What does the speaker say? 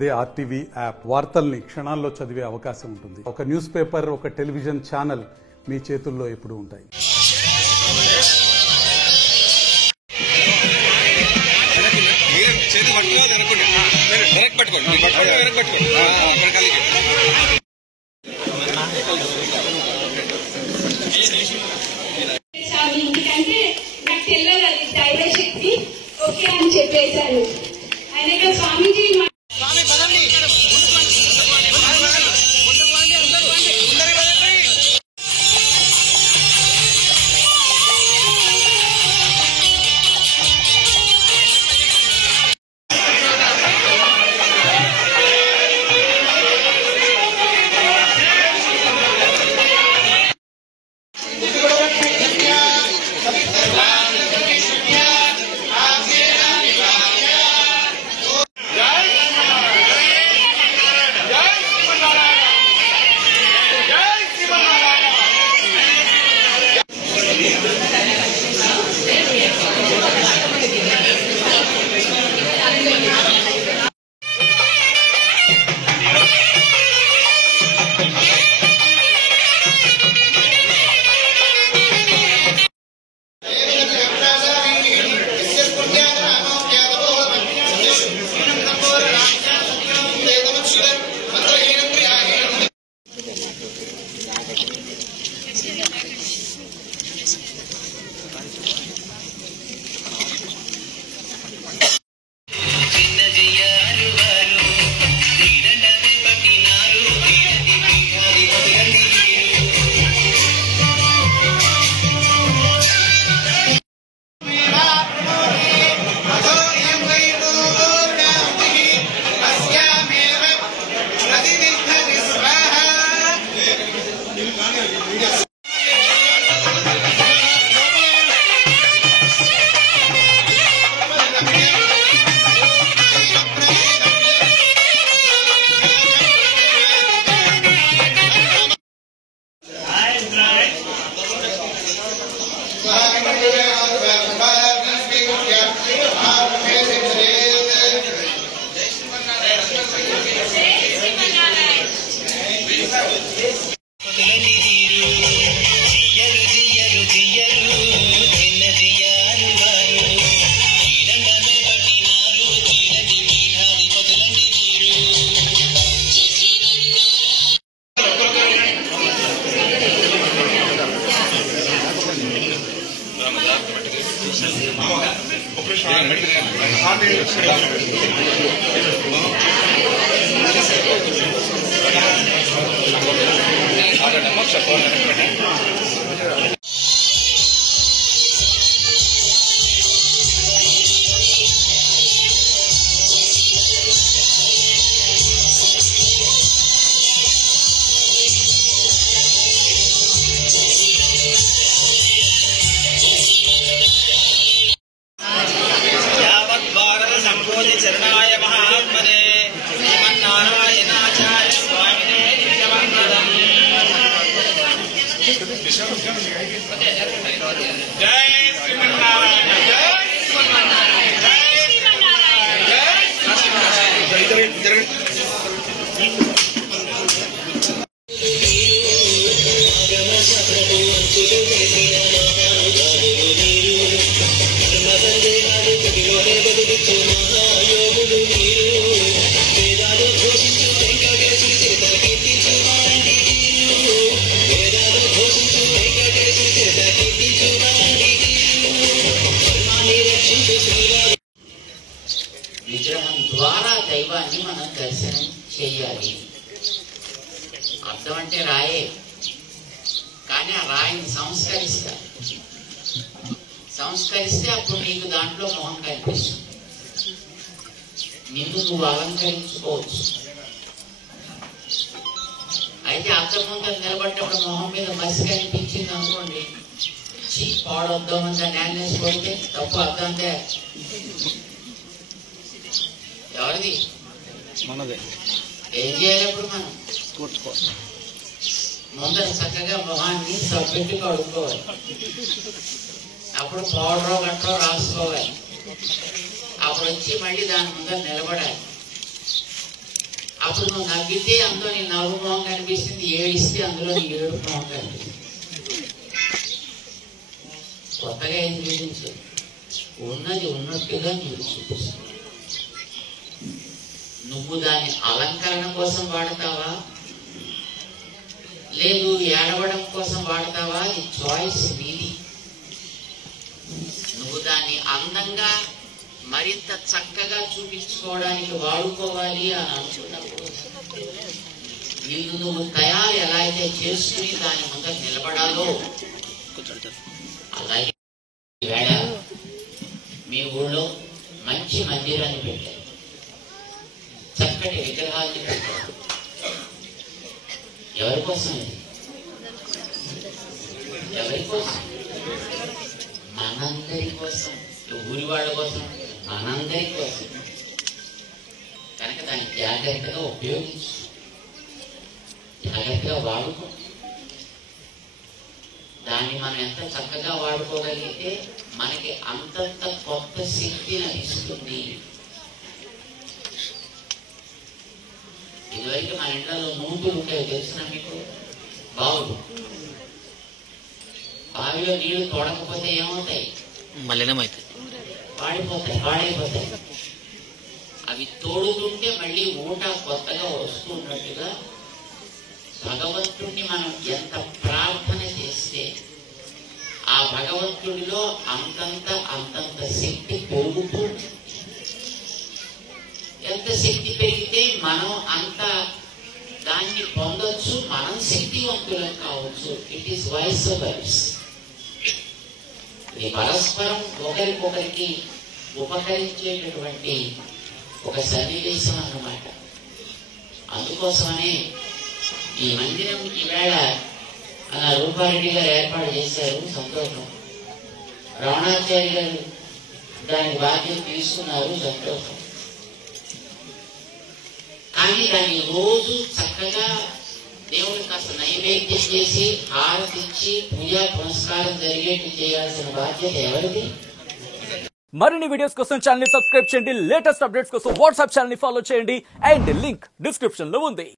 అదే RTV app వార్తల్ని క్షణాల్లో చదివే అవకాశం ఉంటుంది. ఒక న్యూస్ పేపర్, ఒక టెలివిజన్ ఛానల్ మీ చేతుల్లో ఎప్పుడూ ఉంటాయి. ఇంటికంటే నాకు తెలియదు అది దైవ శక్తి ఓకే అని చెప్పేశాను. ఆయన స్వామీజీ చరణాయ మహాత్మనే శ్రీమన్నారాయణాచార్య స్వామినే నిత్యమంగళం. జై శ్రీమన్నారాయణ, జై శ్రీమన్నారాయణ, జై శ్రీమన్నారాయణ, జై శ్రీమన్నారాయణ. విగ్రహం ద్వారా దైవాన్ని మనం దర్శనం చేయాలి. అర్థం అంటే రాయే, కానీ ఆ రాయిని సంస్కరిస్తే అప్పుడు నీకు దాంట్లో మొహం కనిపిస్తుంది. నిన్ను నువ్వు అలంకరించుకోవచ్చు. అయితే అంతకుముందు నిలబడ్డప్పుడు మొహం మీద మసి కనిపించింది అనుకోండి, పాడొద్దామని దాన్ని యాన్నేసి కొడితే తప్పు. అర్థంటే ఎవరిది? మనదే. ఏం చేయాలి అప్పుడు? మనం ముందర చక్కగా మొహాన్ని సబ్బెట్టి కడుక్కోవాలి. అప్పుడు పౌడరో గట్టో రాసుకోవాలి. అప్పుడు వచ్చి మళ్ళీ దాని ముందర నిలబడాలి. అప్పుడు నువ్వు నవ్వితే అందులో నీ నవ్వు మొహం కనిపిస్తుంది, ఏడిస్తే అందులో నీ ఏడు మొహం కనిపిస్తుంది. కొత్తగా ఏం చూపించు, ఉన్నది ఉన్నట్టుగా నువ్వు చూపిస్తావు. నువ్వు దాన్ని అలంకరణ కోసం వాడతావా లేదు ఏడవడం కోసం వాడతావా, ఈ చాయిస్ నీది. నువ్వు దాన్ని అందంగా మరింత చక్కగా చూపించుకోవడానికి వాడుకోవాలి అని అనుకున్నప్పుడు నిన్ను నువ్వు తయారు ఎలా అయితే చేసుకుని దాని ముందర నిలబడాలో అలాగే ఈవేళ మీ ఊళ్ళో మంచి మందిరాన్ని పెట్టారు, చక్కటి విగ్రహాన్ని పెట్టారు. ఎవరి కోసం ఇది? ఎవరి కోసం? మనందరి కోసం, ఊరి వాళ్ళ కోసం, మనందరి కోసం. కనుక దాన్ని జాగ్రత్తగా ఉపయోగించు, జాగ్రత్తగా వాడుకో. దాన్ని మనం ఎంత చక్కగా వాడుకోగలిగితే మనకి అంతంత కొత్త శక్తిని ఇస్తుంది. ఇదివరకు మన ఇంట్లో నూతులు ఉంటాయి తెలిసిన మీకు, బావులు. బావిలో నీళ్లు తోడకపోతే ఏమవుతాయి? మలినమవుతాయి, పాడైపోతాయి. అవి తోడుతుంటే మళ్ళీ ఊట కొత్తగా వస్తున్నట్టుగా భగవంతుడిని మనం ఎంత ప్రార్థన చేస్తే ఆ భగవంతుడిలో అంతంత శక్తి పెరుగుతుంది. ఎంత శక్తి పెరిగితే మనం అంత దాన్ని పొందొచ్చు, మనం శక్తివంతులం కావచ్చు. It is vice versa. ఇది పరస్పరం ఒకరికొకరికి ఉపకరించేటటువంటి ఒక సన్నివేశం అన్నమాట. అందుకోసమనే ఈ మందిరం ఈవేళ రూపారెడ్డి గారు ఏర్పాటు చేశారు, సంతోషం. రమణాచార్య గారు దాని బాధ్యత తీసుకున్నారు, సంతోషం. కానీ దాన్ని రోజు చక్కగా దేవుడికి కాస్త నైవేద్యం చేసి హారతిచ్చి పూజా పునస్కారం జరిగేట్టు చేయాల్సిన బాధ్యత ఎవరిది? మరిన్ని వీడియోస్ కోసం ఛానల్ ని సబ్స్క్రైబ్ చేయండి, లేటెస్ట్ అప్డేట్స్ కోసం వాట్సాప్ ఛానల్ ని ఫాలో చేయండి, అండ్ లింక్ డిస్క్రిప్షన్ లో ఉంది.